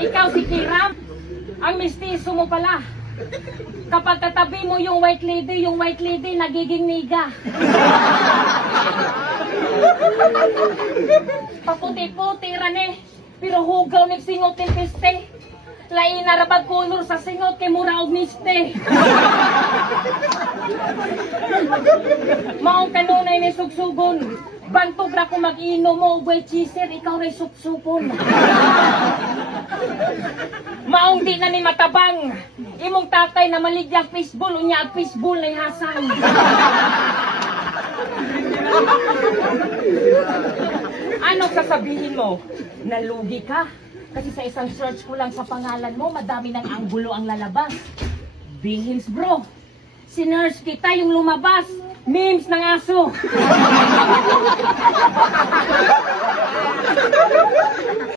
Ikaw si Kiram, ang mistiso mo pala. Kapag katabi mo yung white lady nagiging niga. Paputi-puti rane, pero hugaw ni singot ni piste. Lain na rabat color sa singot kay mura og niste. Maong kanunay ni sugsugon. Bantog ra ko mag-inom mo og white cheeser, ikaw ray supsupon. Maong di na ni matabang. Imong tatay na maligyang fishball unya ang fishball na hasan. Ano sasabihin mo? Nalugi ka? Kasi sa isang search ko lang sa pangalan mo, madami ng anggulo ang lalabas. Bihins bro, sinurge kita yung lumabas. Memes ng aso.